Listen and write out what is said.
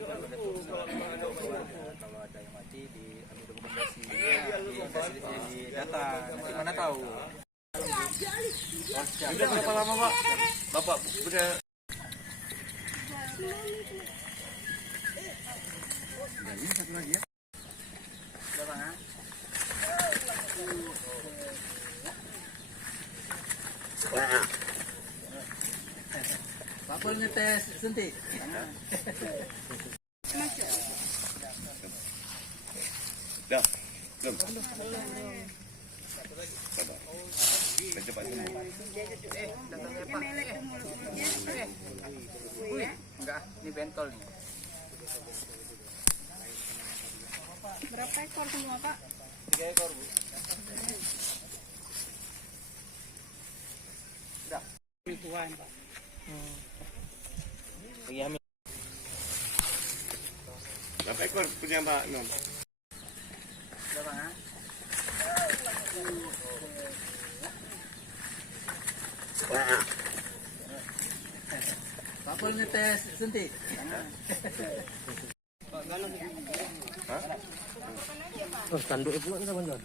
kalau ada yang mati diambil dokumentasi, di data, nanti mana tahu. Sudah berapa lama Pak? Bapak sudah ini satu lagi ya. Pak Pol ngetes suntik. Dah. Belum. Cepat semua. Enggak, ini bentol nih. Berapa ekor semua Pak? 3 ekor Bu. Udah. Ribuan Pak. Berapa ekor punya Mbak Nom? Berapa? Pak Pol ngetes suntik. Oh, tanduk itu kita bantu.